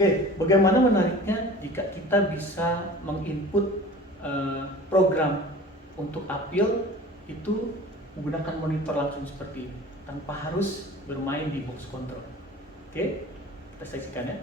Oke, bagaimana menariknya jika kita bisa menginput program untuk appeal itu menggunakan monitor langsung seperti ini, tanpa harus bermain di box control. Oke, kita saksikan ya.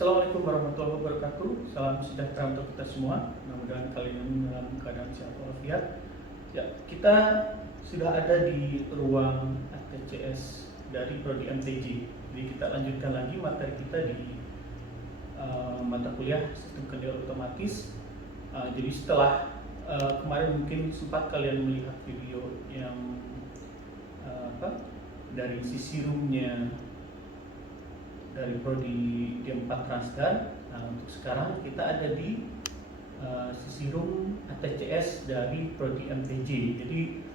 Assalamualaikum warahmatullahi wabarakatuh. Salam sejahtera untuk kita semua. Mudah-mudahan kalian dalam keadaan sehat walafiat. Ya, kita sudah ada di ruang ATCS dari Prodi MTJ. Jadi kita lanjutkan lagi materi kita di mata kuliah Sistem Kendaraan Otomatis. Jadi setelah kemarin mungkin sempat kalian melihat video yang dari sisi roomnya dari Prodi D4 Transdan. Nah, untuk sekarang kita ada di sisi room ATCS dari Prodi MTJ. Jadi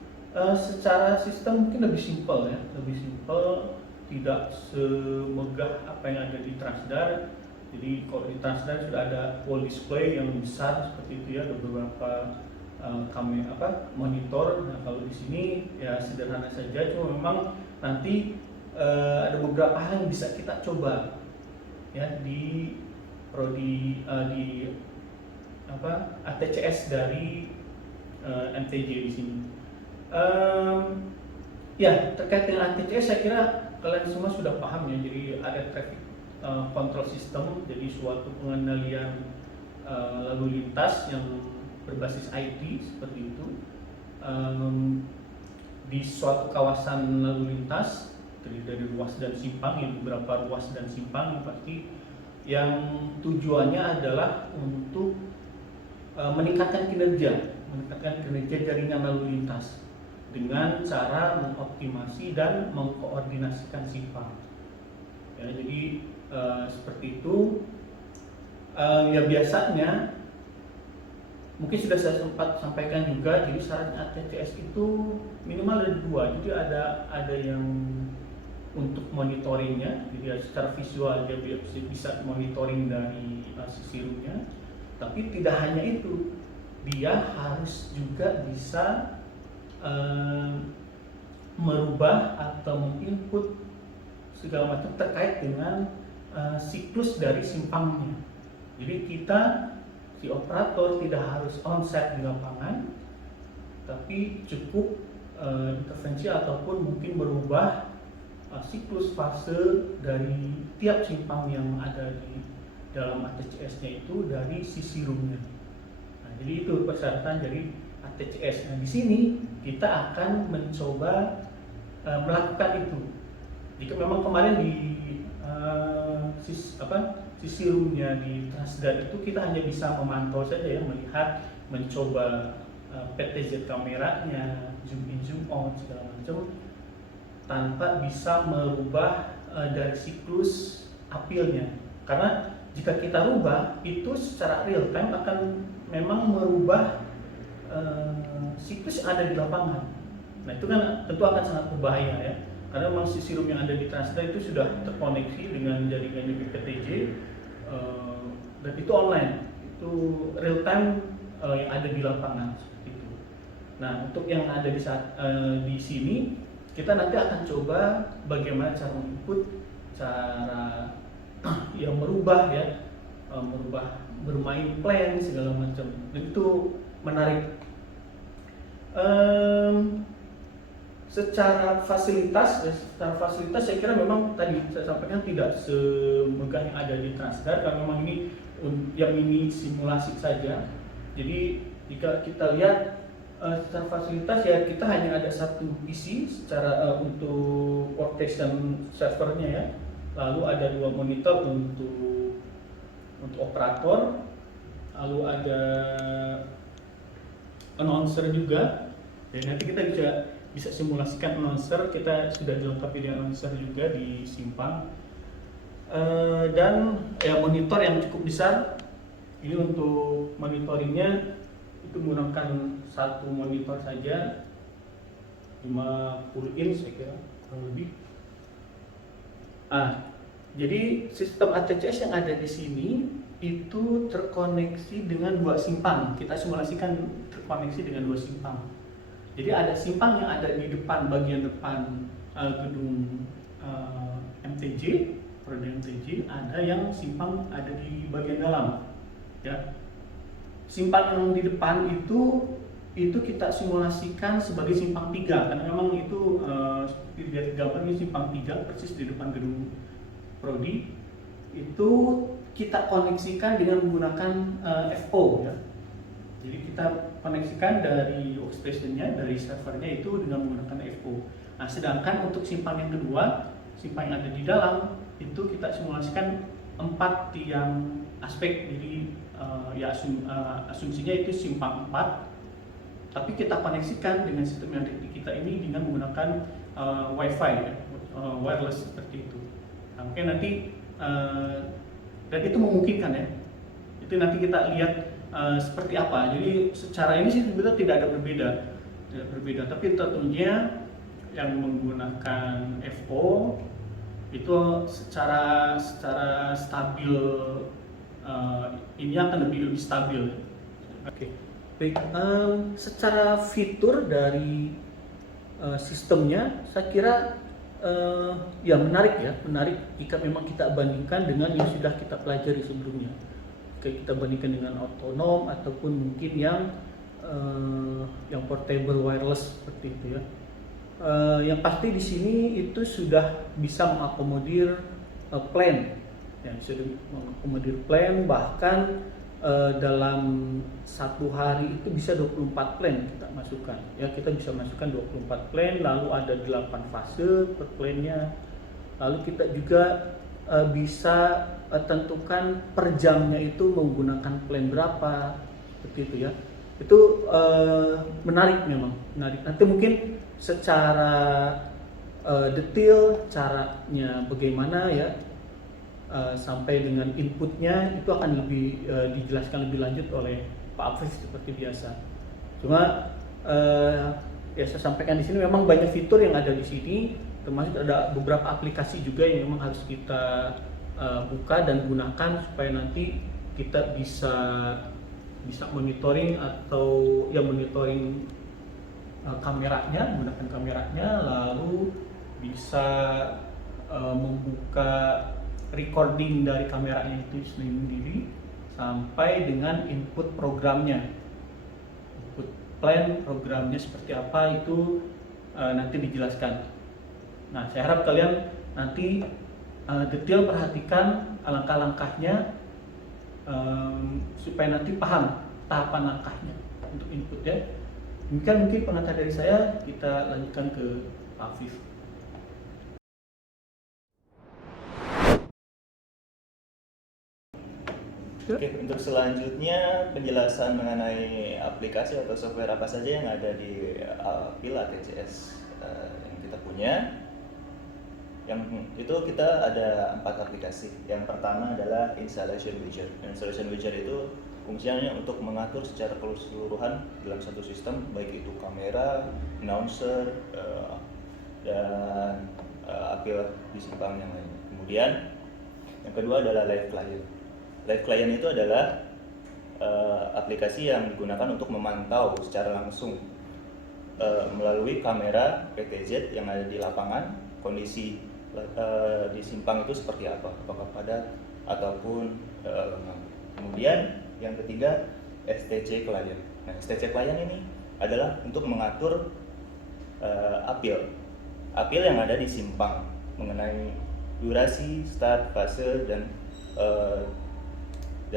secara sistem mungkin lebih simpel ya, lebih simpel, tidak semegah apa yang ada di Transdan. Jadi kalau di Transdan sudah ada wall display yang besar seperti itu ya, ada beberapa kamera monitor. Nah, kalau di sini ya sederhana saja, cuma memang nanti ada beberapa hal yang bisa kita coba ya di prodi di ATCS dari MTJ di sini. Ya, terkait dengan ATCS saya kira kalian semua sudah paham ya. Jadi ada traffic control system, jadi suatu pengendalian lalu lintas yang berbasis IT seperti itu di suatu kawasan lalu lintas dari ruas dan simpang, yang beberapa ruas dan simpang yang pasti yang tujuannya adalah untuk meningkatkan kinerja jaringan lalu lintas dengan cara mengoptimasi dan mengkoordinasikan simpang. Ya, jadi seperti itu. Ya biasanya mungkin sudah saya sempat sampaikan juga. Jadi syarat ATCS itu minimal ada dua. Jadi ada yang untuk monitoringnya, jadi secara visual dia bisa monitoring dari sisi roomnya. Tapi tidak hanya itu, dia harus juga bisa merubah atau menginput segala macam terkait dengan siklus dari simpangnya. Jadi kita si operator tidak harus onsite di lapangan, tapi cukup intervensi ataupun mungkin merubah siklus fase dari tiap simpang yang ada di dalam ATCS-nya itu dari sisi roomnya. Nah, jadi itu persyaratan dari ATCS. Nah, di sini kita akan mencoba melakukan itu. Jika memang kemarin di sisi roomnya di Transdan itu kita hanya bisa memantau saja ya, melihat, mencoba PTZ kameranya, zoom in, zoom out segala macam, tanpa bisa merubah dari siklus appeal-nya. Karena jika kita rubah itu secara real time akan memang merubah siklus yang ada di lapangan. Nah, itu kan tentu akan sangat berbahaya ya. Karena memang sisi room yang ada di Transdan itu sudah terkoneksi dengan jaringan BPTJ dan itu online, itu real time yang ada di lapangan seperti itu. Nah, untuk yang ada di sini kita nanti akan coba bagaimana cara menginput cara yang merubah ya, merubah bermain plan segala macam, dan itu menarik. Secara fasilitas saya kira memang tadi saya sampaikan tidak semegah yang ada di Transguard, karena memang ini simulasi saja. Jadi jika kita lihat secara fasilitas ya, kita hanya ada satu PC secara untuk workstation servernya ya, lalu ada 2 monitor untuk operator, lalu ada announcer juga. Dan nanti kita bisa simulasikan announcer, kita sudah dilengkapi dengan announcer juga di Simpang. Dan ya monitor yang cukup besar. Ini untuk monitoringnya itu menggunakan satu monitor saja, 50 inch saya kira kurang lebih. Jadi sistem ATCS yang ada di sini itu terkoneksi dengan 2 simpang. Kita simulasikan terkoneksi dengan 2 simpang. Jadi ada simpang yang ada di depan, bagian depan gedung MTJ, Prodi MTJ, ada yang simpang ada di bagian dalam. Ya. Simpang yang di depan itu kita simulasikan sebagai simpang 3, karena memang itu dilihat gambar ini simpang 3 persis di depan gedung Prodi. Itu kita koneksikan dengan menggunakan FO ya. Jadi kita koneksikan dari workstation-nya, dari servernya itu dengan menggunakan FO. Nah, sedangkan untuk simpang yang kedua, simpang yang ada di dalam, itu kita simulasikan 4 tiang aspek. Jadi asumsinya itu simpang 4, tapi kita koneksikan dengan sistem yang ada di kita ini dengan menggunakan Wi-Fi ya, wireless seperti itu. Nah, mungkin nanti dan itu memungkinkan ya. Itu nanti kita lihat seperti apa. Jadi secara ini sih sebenarnya tidak berbeda, tapi tentunya yang menggunakan FO itu secara stabil, ini akan lebih stabil. Oke. Baik, secara fitur dari sistemnya saya kira ya menarik jika memang kita bandingkan dengan yang sudah kita pelajari sebelumnya. Kita bandingkan dengan otonom ataupun mungkin yang portable wireless seperti itu ya. Yang pasti di sini itu sudah bisa mengakomodir plan, yang sudah mengakomodir plan, bahkan dalam satu hari itu bisa 24 plan kita masukkan ya. Kita bisa masukkan 24 plan, lalu ada 8 fase per plannya, lalu kita juga bisa tentukan per jamnya itu menggunakan plan berapa, seperti itu ya. Itu menarik, memang menarik. Nanti mungkin secara detail caranya bagaimana ya, sampai dengan inputnya itu akan lebih dijelaskan lebih lanjut oleh Pak Afif seperti biasa. Cuma ya saya sampaikan di sini memang banyak fitur yang ada di sini, termasuk ada beberapa aplikasi juga yang memang harus kita buka dan gunakan supaya nanti kita bisa monitoring atau ya monitoring kameranya, menggunakan kameranya, lalu bisa membuka recording dari kameranya itu sendiri sampai dengan input programnya, input plan programnya seperti apa itu nanti dijelaskan. Nah, saya harap kalian nanti detail perhatikan langkah-langkahnya supaya nanti paham tahapan langkahnya untuk input ya. Demikian mungkin pengantar dari saya, kita lanjutkan ke Pak Afif. Oke, untuk selanjutnya penjelasan mengenai aplikasi atau software apa saja yang ada di Pila ATCS yang kita punya. Yang itu kita ada 4 aplikasi. Yang pertama adalah Installation Widget. Installation Widget itu fungsinya untuk mengatur secara keseluruhan dalam satu sistem, baik itu kamera, announcer, dan apil di simpang yang lain. Kemudian yang kedua adalah Live Client. Live Client itu adalah aplikasi yang digunakan untuk memantau secara langsung melalui kamera PTZ yang ada di lapangan kondisi di simpang itu seperti apa, apakah padat ataupun lengang. Kemudian yang ketiga, STC client. Nah, STC client ini adalah untuk mengatur apil yang ada di simpang mengenai durasi, start, fase, dan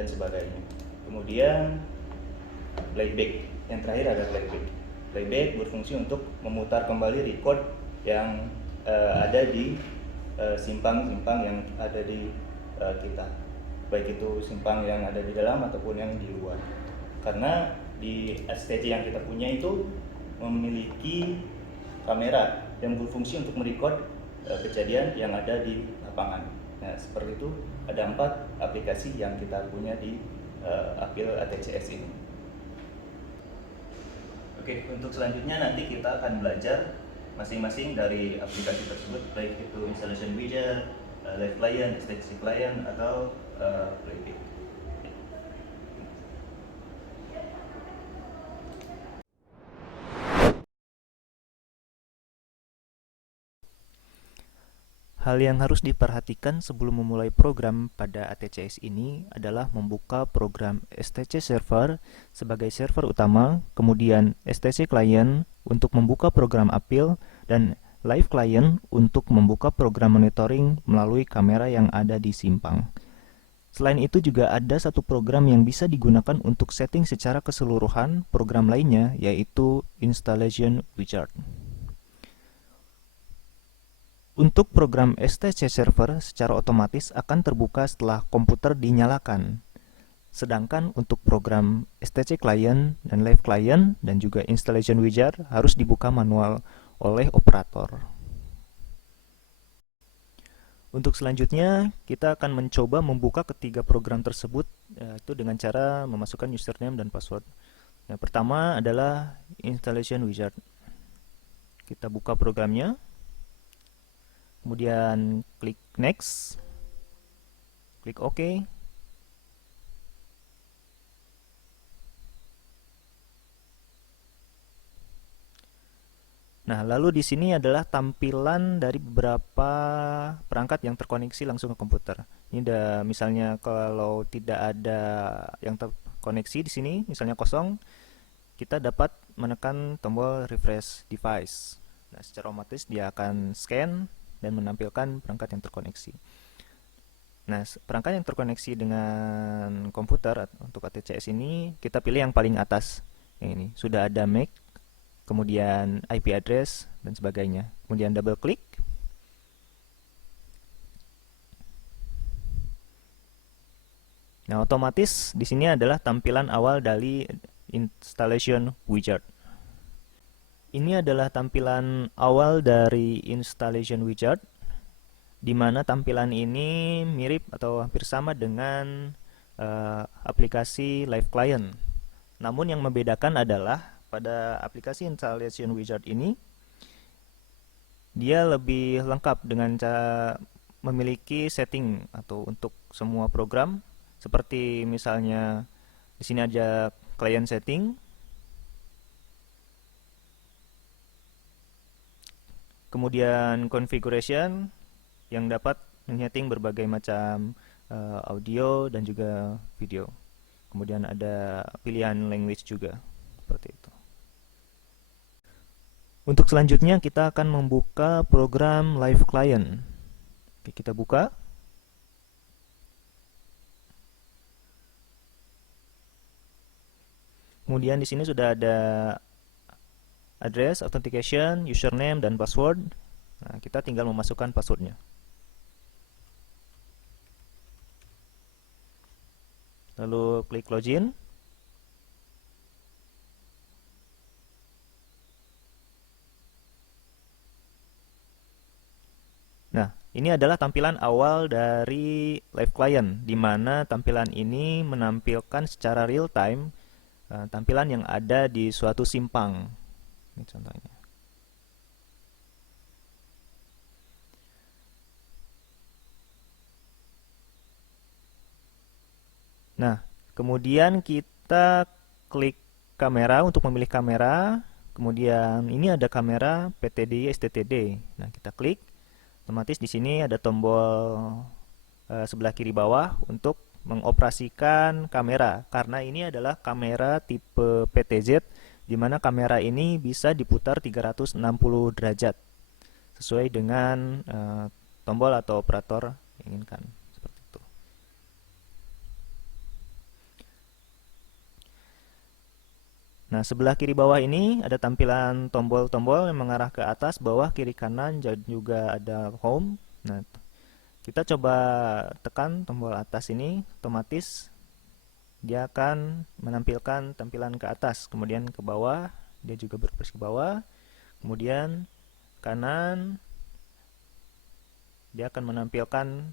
sebagainya. Kemudian playback, yang terakhir ada playback. Playback berfungsi untuk memutar kembali record yang ada di simpang-simpang yang ada di kita, baik itu simpang yang ada di dalam ataupun yang di luar. Karena di STC yang kita punya itu memiliki kamera yang berfungsi untuk merekod kejadian yang ada di lapangan. Nah, seperti itu ada 4 aplikasi yang kita punya di Apil ATCS ini. Oke, untuk selanjutnya nanti kita akan belajar masing-masing dari aplikasi tersebut, baik itu installation widget, live client, STC client, atau playback. Hal yang harus diperhatikan sebelum memulai program pada ATCS ini adalah membuka program STC Server sebagai server utama, kemudian STC Client untuk membuka program Apil, dan Live Client untuk membuka program monitoring melalui kamera yang ada di simpang. Selain itu juga ada satu program yang bisa digunakan untuk setting secara keseluruhan program lainnya, yaitu Installation Wizard. Untuk program STC Server secara otomatis akan terbuka setelah komputer dinyalakan. Sedangkan untuk program STC Client dan Live Client dan juga Installation Wizard harus dibuka manual oleh operator. Untuk selanjutnya, kita akan mencoba membuka ketiga program tersebut, yaitu dengan cara memasukkan username dan password. Yang pertama adalah Installation Wizard. Kita buka programnya. Kemudian klik next, klik OK. Nah, lalu di sini adalah tampilan dari beberapa perangkat yang terkoneksi langsung ke komputer. Ini ada misalnya kalau tidak ada yang terkoneksi di sini, misalnya kosong, kita dapat menekan tombol refresh device. Nah, secara otomatis dia akan scan dan menampilkan perangkat yang terkoneksi. Nah, perangkat yang terkoneksi dengan komputer untuk ATCS ini kita pilih yang paling atas. Yang ini sudah ada MAC, kemudian IP address dan sebagainya. Kemudian double klik. Nah, otomatis di sini adalah tampilan awal dari Installation Wizard. Ini adalah tampilan awal dari Installation Wizard, di mana tampilan ini mirip atau hampir sama dengan aplikasi Live Client. Namun yang membedakan adalah pada aplikasi Installation Wizard ini, dia lebih lengkap dengan cara memiliki setting atau untuk semua program, seperti misalnya di sini ada client setting. Kemudian configuration yang dapat menyeting berbagai macam audio dan juga video. Kemudian ada pilihan language juga, seperti itu. Untuk selanjutnya kita akan membuka program Live Client. Oke, kita buka. Kemudian di sini sudah ada address, authentication, username, dan password. Nah, kita tinggal memasukkan passwordnya. Lalu klik login. Nah, ini adalah tampilan awal dari Live Client, di mana tampilan ini menampilkan secara real time tampilan yang ada di suatu simpang. Ini contohnya. Nah, kemudian kita klik kamera untuk memilih kamera. Kemudian ini ada kamera PTDI STTD. Nah, kita klik. Otomatis di sini ada tombol sebelah kiri bawah untuk mengoperasikan kamera, karena ini adalah kamera tipe PTZ, di mana kamera ini bisa diputar 360 derajat sesuai dengan tombol atau operator yang inginkan, seperti itu. Nah, sebelah kiri bawah ini ada tampilan tombol-tombol yang mengarah ke atas, bawah, kiri, kanan, juga ada home. Nah, kita coba tekan tombol atas ini, otomatis dia akan menampilkan tampilan ke atas, kemudian ke bawah, dia juga berproses ke bawah, kemudian kanan, dia akan menampilkan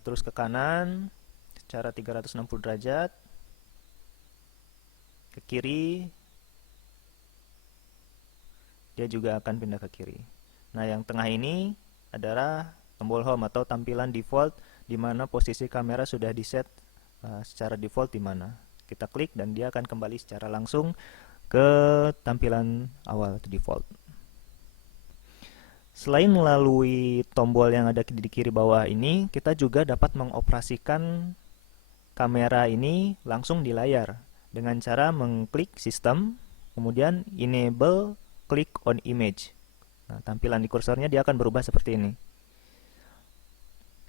terus ke kanan secara 360 derajat, ke kiri, dia juga akan pindah ke kiri. Nah, yang tengah ini adalah tombol home atau tampilan default, di mana posisi kamera sudah diset secara default di mana. Kita klik dan dia akan kembali secara langsung ke tampilan awal atau default. Selain melalui tombol yang ada di kiri bawah ini, kita juga dapat mengoperasikan kamera ini langsung di layar dengan cara mengklik sistem, kemudian enable click on image. Nah, tampilan di kursornya dia akan berubah seperti ini.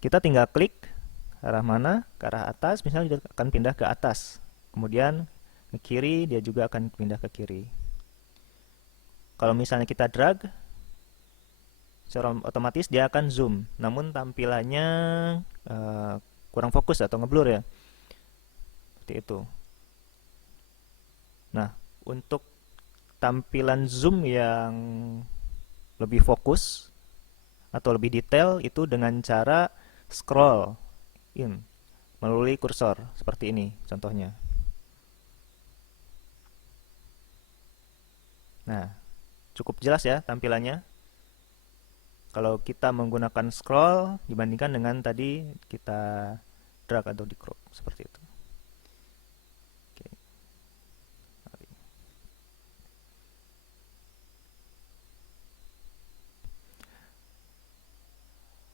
Kita tinggal klik ke arah mana, ke arah atas, misalnya dia akan pindah ke atas. Kemudian ke kiri, dia juga akan pindah ke kiri. Kalau misalnya kita drag, secara otomatis dia akan zoom, namun tampilannya kurang fokus atau ngeblur ya. Seperti itu. Nah, untuk tampilan zoom yang lebih fokus atau lebih detail itu dengan cara scroll in melalui kursor seperti ini contohnya. Nah, cukup jelas ya tampilannya kalau kita menggunakan scroll dibandingkan dengan tadi kita drag atau di crop seperti itu.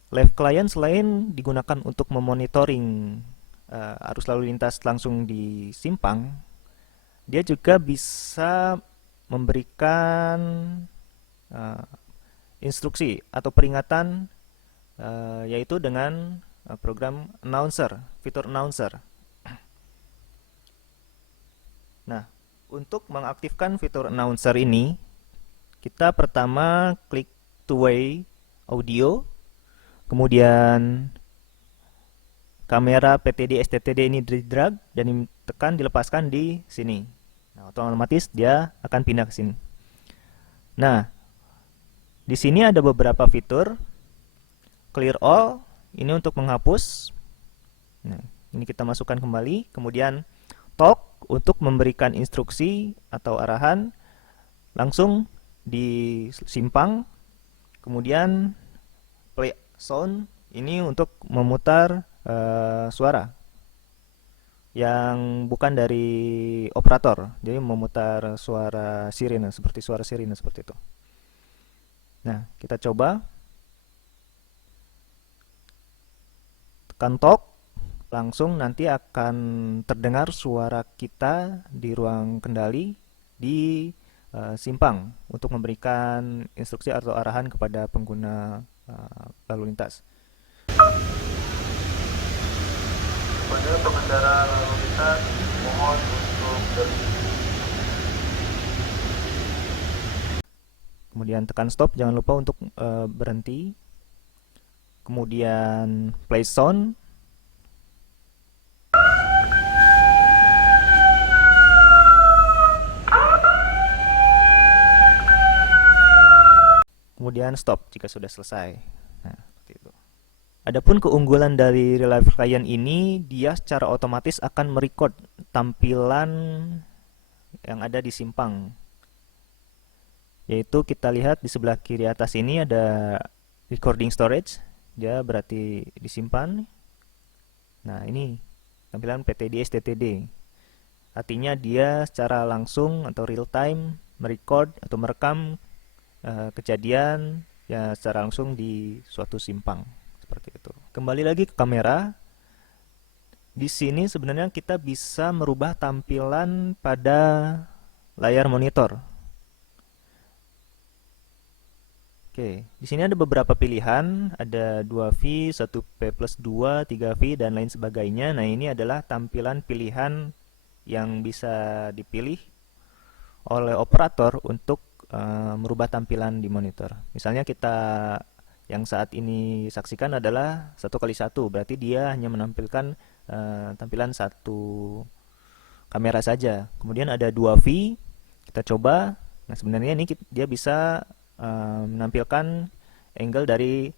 Live Client selain digunakan untuk memonitoring arus lalu lintas langsung di simpang, dia juga bisa memberikan instruksi atau peringatan, yaitu dengan program announcer, fitur announcer. Nah, untuk mengaktifkan fitur announcer ini, kita pertama klik two-way audio, kemudian kamera PTD STTD ini di drag dan ditekan, dilepaskan di sini. Nah, otomatis dia akan pindah ke sini. Nah, di sini ada beberapa fitur. Clear all, ini untuk menghapus. Nah, ini kita masukkan kembali. Kemudian talk untuk memberikan instruksi atau arahan langsung di simpang. Kemudian play sound, ini untuk memutar suara yang bukan dari operator, jadi memutar suara sirine, seperti suara sirine seperti itu. Nah, kita coba tekan talk, langsung nanti akan terdengar suara kita di ruang kendali di simpang untuk memberikan instruksi atau arahan kepada pengguna lalu lintas. Pada pengendara lalu lintas, mohon untuk berhenti. Kemudian tekan stop, jangan lupa untuk berhenti. Kemudian play sound. Kemudian stop jika sudah selesai. Nah, seperti itu. Adapun keunggulan dari Live Client ini, dia secara otomatis akan merecord tampilan yang ada di simpang. Yaitu kita lihat di sebelah kiri atas ini ada recording storage, dia berarti disimpan. Nah, ini tampilan PTD STTD. Artinya dia secara langsung atau real time merecord atau merekam kejadian ya secara langsung di suatu simpang seperti itu. Kembali lagi ke kamera. Di sini sebenarnya kita bisa merubah tampilan pada layar monitor. Oke, di sini ada beberapa pilihan, ada 2V, 1P+2, 3V, dan lain sebagainya. Nah, ini adalah tampilan pilihan yang bisa dipilih oleh operator untuk merubah tampilan di monitor. Misalnya kita yang saat ini saksikan adalah 1x1, berarti dia hanya menampilkan tampilan satu kamera saja. Kemudian ada 2V, kita coba. Nah, sebenarnya ini dia bisa menampilkan angle dari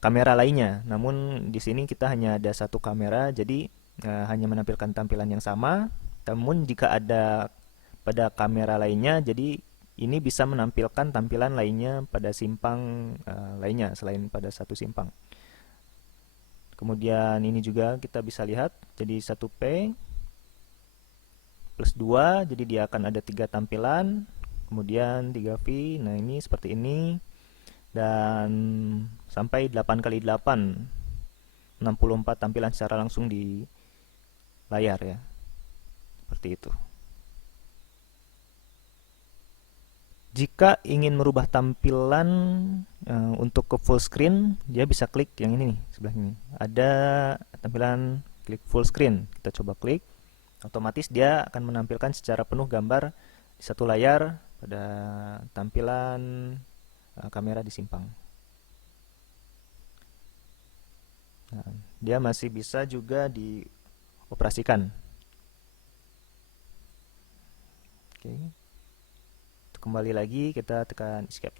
kamera lainnya. Namun di sini kita hanya ada satu kamera, jadi hanya menampilkan tampilan yang sama. Namun jika ada pada kamera lainnya, jadi ini bisa menampilkan tampilan lainnya pada simpang lainnya selain pada satu simpang. Kemudian ini juga kita bisa lihat, jadi 1P plus 2, jadi dia akan ada 3 tampilan. Kemudian 3V, nah ini seperti ini, dan sampai 8x8, 64 tampilan secara langsung di layar ya, seperti itu. Jika ingin merubah tampilan untuk ke full screen, dia bisa klik yang ini nih, sebelah ini. Ada tampilan klik full screen. Kita coba klik, otomatis dia akan menampilkan secara penuh gambar di satu layar pada tampilan kamera di simpang. Nah, dia masih bisa juga dioperasikan. Oke. Kembali lagi kita tekan escape.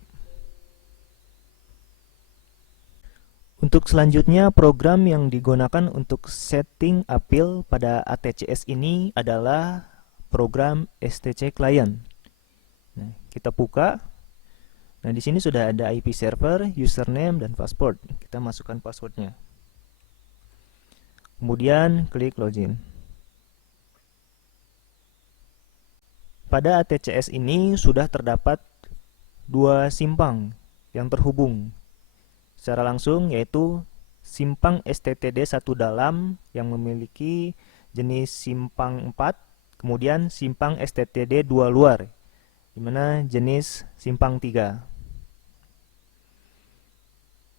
Untuk selanjutnya, program yang digunakan untuk setting appeal pada ATCS ini adalah program STC Client. Nah, kita buka. Nah, di sini sudah ada IP server, username, dan password. Kita masukkan passwordnya. Kemudian klik login. Pada ATCS ini sudah terdapat 2 simpang yang terhubung secara langsung, yaitu simpang STTD 1 dalam yang memiliki jenis simpang 4, kemudian simpang STTD 2 luar, di mana jenis simpang 3.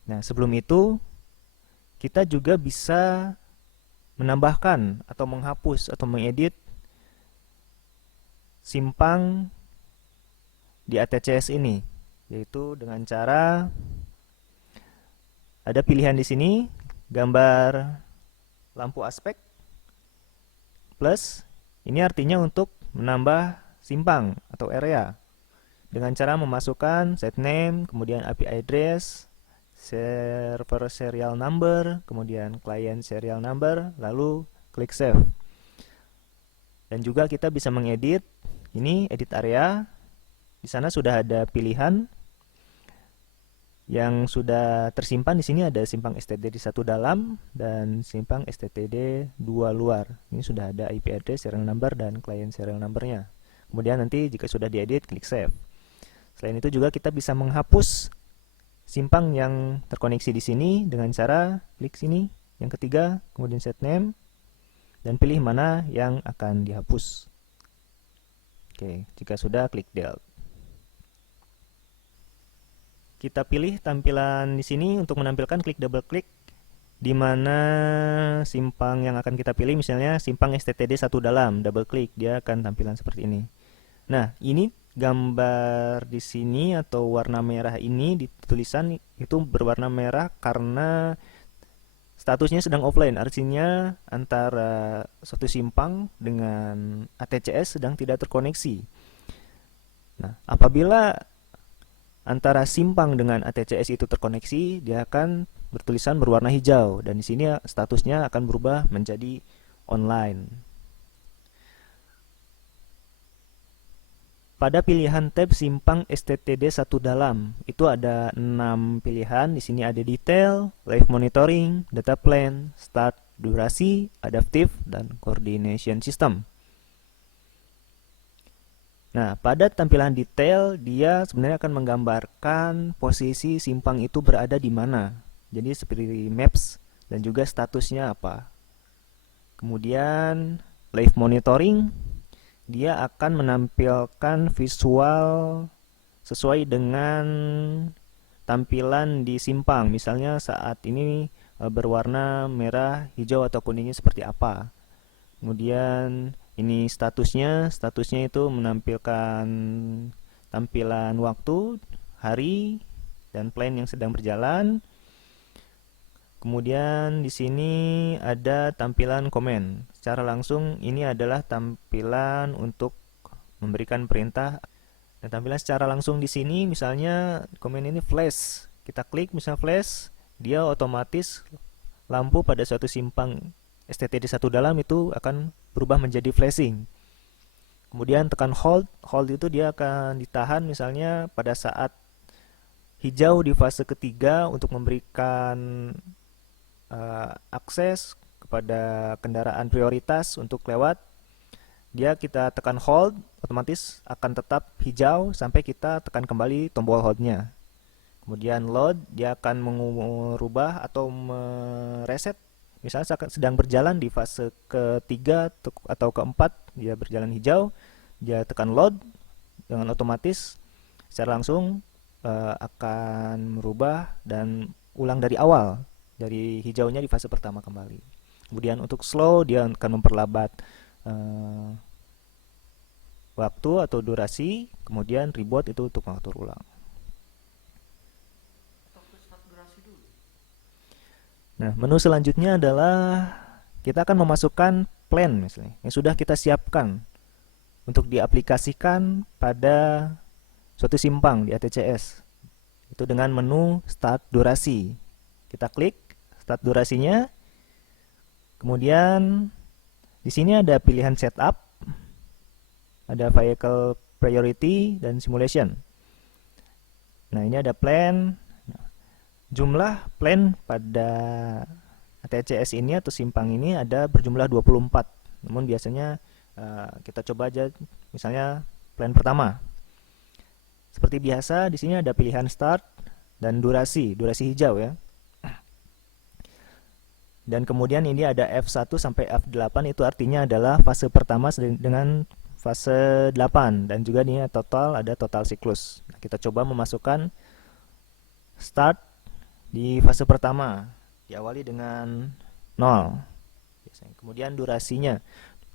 Nah, sebelum itu kita juga bisa menambahkan atau menghapus atau mengedit simpang di ATCS ini, yaitu dengan cara ada pilihan di sini, gambar lampu aspek plus, ini artinya untuk menambah simpang atau area dengan cara memasukkan set name, kemudian IP address, server serial number, kemudian client serial number, lalu klik save. Dan juga kita bisa mengedit. Ini edit area. Di sana sudah ada pilihan yang sudah tersimpan. Di sini ada simpang STTD 1 dalam dan simpang STTD 2 luar. Ini sudah ada IP address, serial number, dan client serial numbernya. Kemudian nanti jika sudah diedit, klik save. Selain itu juga kita bisa menghapus simpang yang terkoneksi di sini dengan cara klik sini, yang ketiga, kemudian set name, dan pilih mana yang akan dihapus. Oke, jika sudah, klik delete. Kita pilih tampilan di sini untuk menampilkan, klik double klik di mana simpang yang akan kita pilih, misalnya simpang STTD 1 dalam, double klik, dia akan tampilan seperti ini. Nah, ini gambar di sini atau warna merah ini di tulisan itu berwarna merah karena statusnya sedang offline, artinya antara suatu simpang dengan ATCS sedang tidak terkoneksi. Nah, apabila antara simpang dengan ATCS itu terkoneksi, dia akan bertulisan berwarna hijau, dan di sini statusnya akan berubah menjadi online. Pada pilihan tab simpang STTD 1 dalam, itu ada 6 pilihan. Di sini ada detail, live monitoring, data plan, start, durasi, adaptive, dan coordination system. Nah, pada tampilan detail dia sebenarnya akan menggambarkan posisi simpang itu berada di mana. Jadi seperti maps dan juga statusnya apa. Kemudian live monitoring, dia akan menampilkan visual sesuai dengan tampilan di simpang. Misalnya saat ini berwarna merah, hijau atau kuningnya seperti apa. Kemudian ini statusnya itu menampilkan tampilan waktu, hari, dan plan yang sedang berjalan. Kemudian di sini ada tampilan komen. Secara langsung ini adalah tampilan untuk memberikan perintah. Dan tampilan secara langsung di sini misalnya komen ini flash. Kita klik misalnya flash, dia otomatis lampu pada suatu simpang STTD1 dalam itu akan berubah menjadi flashing. Kemudian tekan hold itu dia akan ditahan misalnya pada saat hijau di fase ketiga untuk memberikan akses kepada kendaraan prioritas untuk lewat. Dia kita tekan hold, otomatis akan tetap hijau sampai kita tekan kembali tombol holdnya. Kemudian load, dia akan merubah atau mereset. Misalnya sedang berjalan di fase ketiga atau keempat, dia berjalan hijau, dia tekan load, dengan otomatis secara langsung akan merubah dan ulang dari awal, dari hijaunya di fase pertama kembali. Kemudian untuk slow, dia akan memperlambat waktu atau durasi. Kemudian reboot itu untuk mengatur ulang. Nah, menu selanjutnya adalah kita akan memasukkan plan misalnya yang sudah kita siapkan untuk diaplikasikan pada suatu simpang di ATCS. Itu dengan menu start durasi. Kita klik start durasinya. Kemudian di sini ada pilihan setup, ada vehicle priority dan simulation. Nah, ini ada plan. Jumlah plan pada ATCS ini atau simpang ini ada berjumlah 24. Namun biasanya kita coba aja misalnya plan pertama. Seperti biasa di sini ada pilihan start dan durasi hijau ya. Dan kemudian ini ada F1 sampai F8, itu artinya adalah fase pertama dengan fase 8, dan juga ini total, ada total siklus. Nah, kita coba memasukkan start di fase pertama, diawali dengan 0. Kemudian durasinya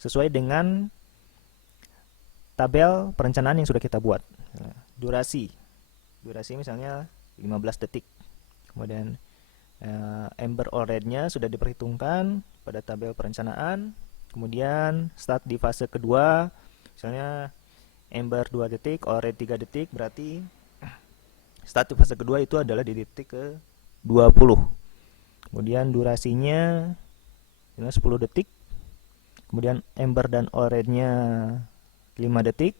sesuai dengan tabel perencanaan yang sudah kita buat. Durasi misalnya 15 detik. Kemudian amber orange-nya sudah diperhitungkan pada tabel perencanaan. Kemudian start di fase kedua, misalnya amber 2 detik, orange 3 detik, berarti start di fase kedua itu adalah di detik ke 20. Kemudian durasinya 10 detik. Kemudian amber dan orange-nya 5 detik.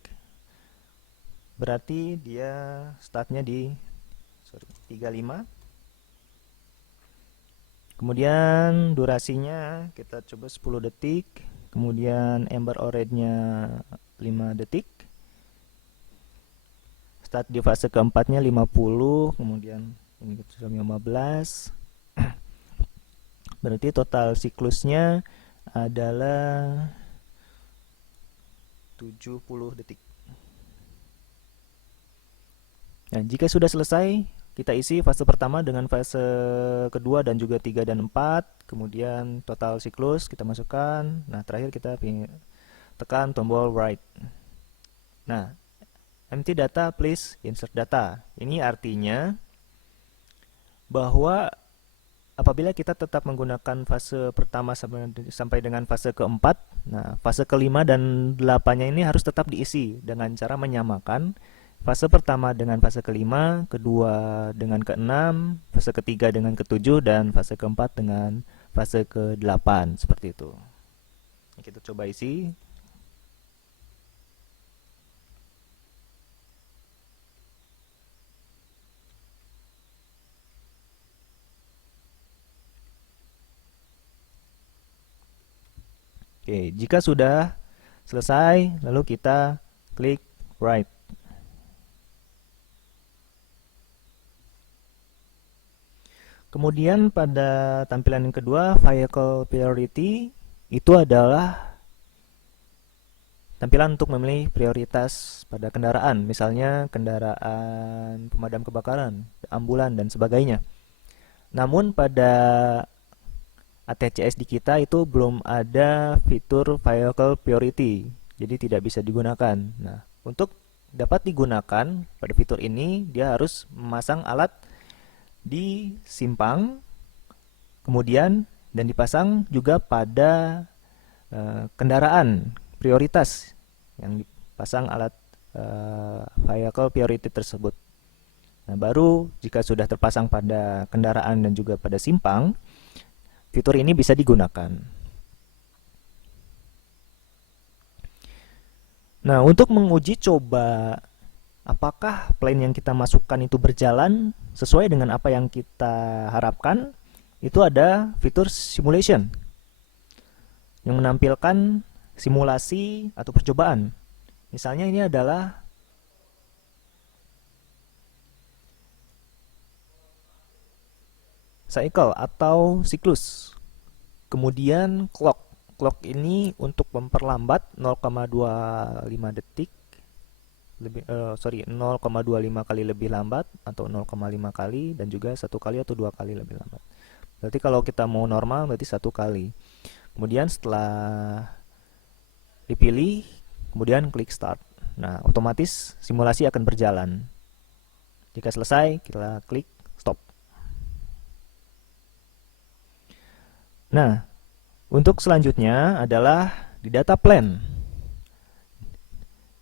Berarti dia startnya di 35. Kemudian durasinya kita coba 10 detik. Kemudian amber orange-nya 5 detik. Start di fase keempatnya 50. Kemudian ini sudah 15. Berarti total siklusnya adalah 70 detik. Nah, jika sudah selesai, kita isi fase pertama dengan fase kedua dan juga 3 dan 4. Kemudian total siklus kita masukkan. Nah, terakhir kita tekan tombol write. Nah, empty data please insert data. Ini artinya bahwa apabila kita tetap menggunakan fase pertama sampai dengan fase keempat, nah fase kelima dan 8-nya ini harus tetap diisi dengan cara menyamakan fase pertama dengan fase kelima, kedua dengan keenam, fase ketiga dengan ketujuh, dan fase keempat dengan fase ke-8, seperti itu. Kita coba isi. Oke, jika sudah selesai, lalu kita klik right. Kemudian pada tampilan yang kedua, vehicle priority, itu adalah tampilan untuk memilih prioritas pada kendaraan, misalnya kendaraan pemadam kebakaran, ambulan, dan sebagainya. Namun pada ATCS di kita itu belum ada fitur vehicle priority, jadi tidak bisa digunakan. Nah, untuk dapat digunakan pada fitur ini, dia harus memasang alat di simpang, kemudian dan dipasang juga pada kendaraan prioritas yang dipasang alat vehicle priority tersebut. Nah, baru jika sudah terpasang pada kendaraan dan juga pada simpang, fitur ini bisa digunakan. Nah, untuk menguji coba apakah plan yang kita masukkan itu berjalan sesuai dengan apa yang kita harapkan, itu ada fitur simulation yang menampilkan simulasi atau percobaan. Misalnya ini adalah cycle atau siklus. Kemudian clock. Clock ini untuk memperlambat 0,25 detik 0,25 kali lebih lambat atau 0,5 kali, dan juga 1 kali atau 2 kali lebih lambat. Berarti kalau kita mau normal berarti 1 kali. Kemudian setelah dipilih, kemudian klik start. Nah, otomatis simulasi akan berjalan. Jika selesai, kita klik stop. Nah, untuk selanjutnya adalah di data plan,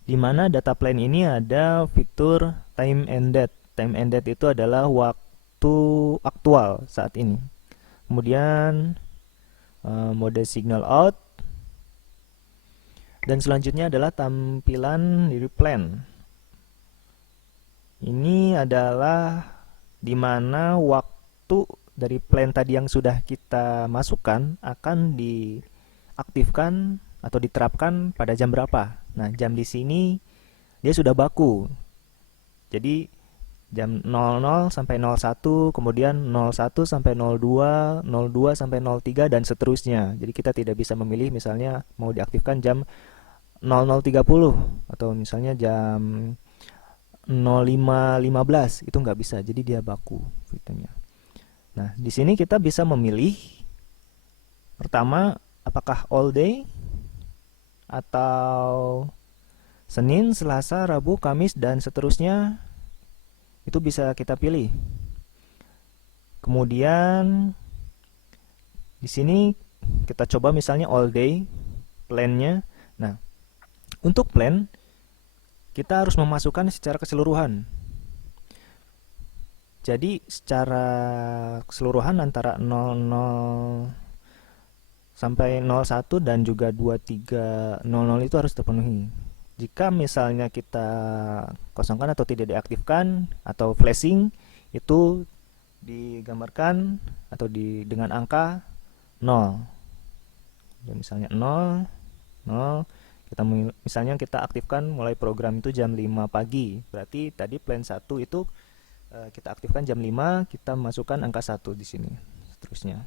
di mana data plan ini ada fitur time ended. Time ended itu adalah waktu aktual saat ini. Kemudian mode signal out, dan selanjutnya adalah tampilan di plan. Ini adalah di mana waktu dari plan tadi yang sudah kita masukkan akan diaktifkan atau diterapkan pada jam berapa. Nah, jam di sini dia sudah baku. Jadi jam 00 sampai 01, kemudian 01 sampai 02, 02 sampai 03 dan seterusnya. Jadi kita tidak bisa memilih misalnya mau diaktifkan jam 00.30 atau misalnya jam 05.15, itu nggak bisa. Jadi dia baku fiturnya. Nah, di sini kita bisa memilih pertama apakah all day atau Senin, Selasa, Rabu, Kamis, dan seterusnya. Itu bisa kita pilih. Kemudian di sini kita coba misalnya all day plan-nya. Nah, untuk plan kita harus memasukkan secara keseluruhan. Jadi secara keseluruhan antara 00 sampai 01 dan juga 2300 itu harus terpenuhi. Jika misalnya kita kosongkan atau tidak diaktifkan atau flashing, itu digambarkan atau dengan angka 0. Jadi misalnya 0, 0, misalnya kita aktifkan mulai program itu jam 5 pagi. Berarti tadi plan 1 itu kita aktifkan jam 5, kita masukkan angka 1 di sini. Seterusnya.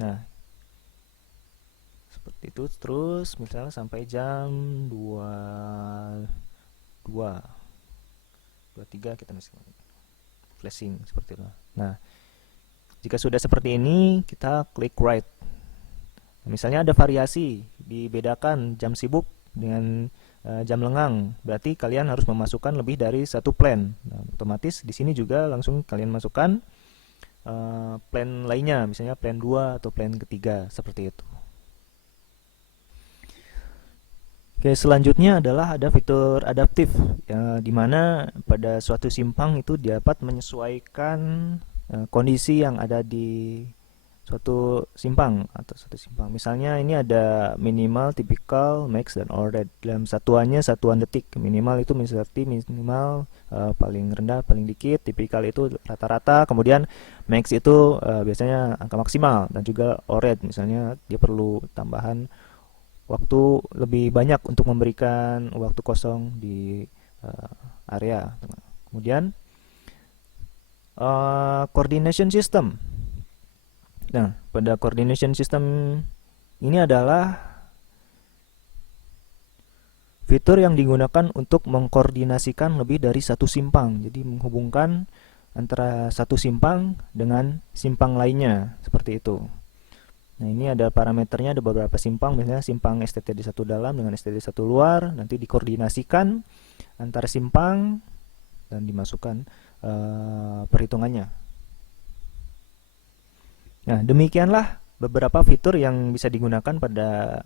Nah, seperti itu terus misalnya sampai jam 23 kita misalnya flashing seperti itu. Nah, jika sudah seperti ini kita klik write. Misalnya ada variasi, dibedakan jam sibuk dengan jam lengang, berarti kalian harus memasukkan lebih dari satu plan. Nah, otomatis di sini juga langsung kalian masukkan plan lainnya, misalnya plan 2 atau plan ketiga, seperti itu. Oke, selanjutnya adalah ada fitur adaptif, ya, dimana pada suatu simpang itu dapat menyesuaikan kondisi yang ada di suatu simpang atau suatu simpang. Misalnya ini ada minimal, typical, max, dan ordered. Dalam satuannya satuan detik. Minimal itu minimal paling rendah, paling dikit. Typical itu rata-rata. Kemudian max itu biasanya angka maksimal, dan juga ordered misalnya dia perlu tambahan waktu lebih banyak untuk memberikan waktu kosong di area. Kemudian coordination system. Nah, pada coordination system ini adalah fitur yang digunakan untuk mengkoordinasikan lebih dari satu simpang. Jadi menghubungkan antara satu simpang dengan simpang lainnya, seperti itu. Nah, ini ada parameternya, ada beberapa simpang, misalnya simpang STTD1 dalam dengan STTD1 luar, nanti dikoordinasikan antara simpang dan dimasukkan perhitungannya. Nah, demikianlah beberapa fitur yang bisa digunakan pada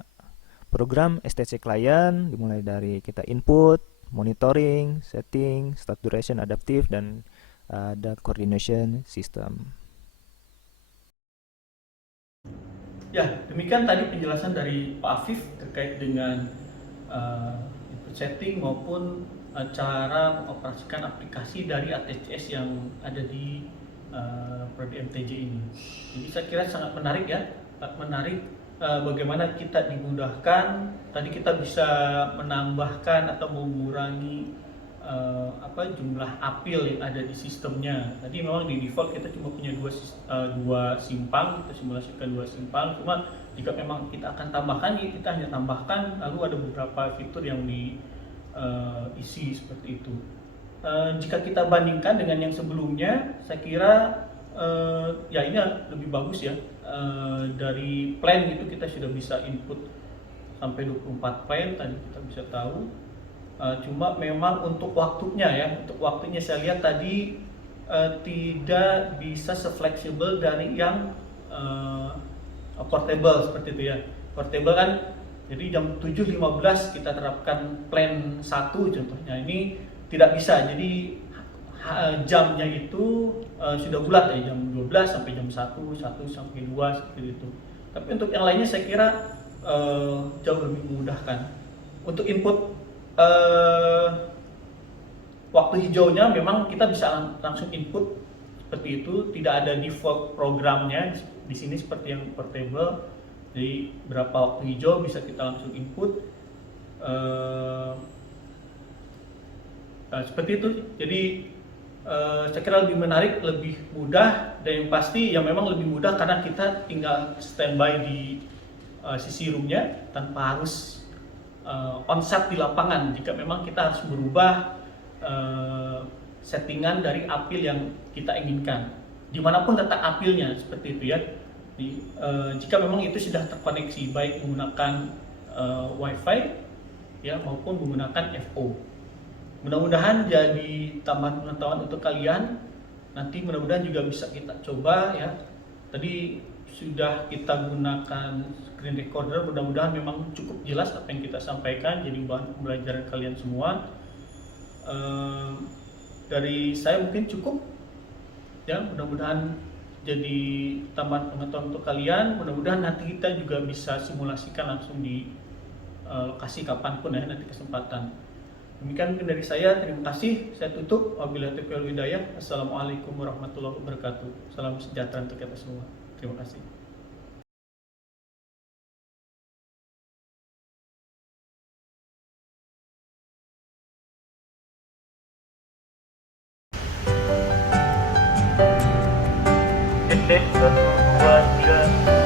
program STC Client, dimulai dari kita input, monitoring, setting, start duration, adaptive, dan ada coordination system. Ya, demikian tadi penjelasan dari Pak Afif terkait dengan input setting maupun cara mengoperasikan aplikasi dari ATCS yang ada di Prodi MTJ ini. Jadi saya kira sangat menarik ya, menarik bagaimana kita dimudahkan. Tadi kita bisa menambahkan atau mengurangi jumlah apil yang ada di sistemnya. Tadi memang di default kita cuma punya dua simpang, kita simulasikan dua simpang. Cuma jika memang kita akan tambahkan, kita hanya tambahkan, lalu ada beberapa fitur yang diisi seperti itu. Jika kita bandingkan dengan yang sebelumnya, saya kira ya ini lebih bagus ya. Dari plan itu kita sudah bisa input sampai 24 plan, tadi kita bisa tahu. Cuma memang untuk waktunya saya lihat tadi tidak bisa se-fleksibel dari yang portable seperti itu ya. Portable kan jadi jam 7.15 kita terapkan plan 1 contohnya, ini tidak bisa. Jadi jamnya itu sudah bulat ya, jam 12 sampai jam 1 sampai 2 seperti itu. Tapi untuk yang lainnya saya kira jauh lebih memudahkan. Untuk input waktu hijaunya memang kita bisa langsung input seperti itu, tidak ada default programnya di sini seperti yang portable. Jadi berapa waktu hijau bisa kita langsung input seperti itu. Jadi saya kira lebih menarik, lebih mudah, dan yang pasti yang memang lebih mudah karena kita tinggal standby di sisi roomnya tanpa harus on-site di lapangan jika memang kita harus merubah settingan dari apil yang kita inginkan. Dimanapun letak apilnya seperti itu ya. Jika memang itu sudah terkoneksi baik menggunakan WiFi ya maupun menggunakan FO. Mudah-mudahan jadi tambahan pengetahuan untuk kalian. Nanti mudah-mudahan juga bisa kita coba ya. Tadi sudah kita gunakan screen recorder, mudah-mudahan memang cukup jelas apa yang kita sampaikan, jadi bahan pembelajaran kalian semua. Dari saya mungkin cukup ya, mudah-mudahan jadi tambahan pengetahuan untuk kalian. Mudah-mudahan nanti kita juga bisa simulasikan langsung di lokasi kapanpun ya nanti kesempatan. Demikian mungkin dari saya, terima kasih. Saya tutup. Wabillahi taufiq wal hidayah. Assalamualaikum warahmatullahi wabarakatuh. Salam sejahtera untuk kita semua. Terima kasih. Satu, dua, tiga.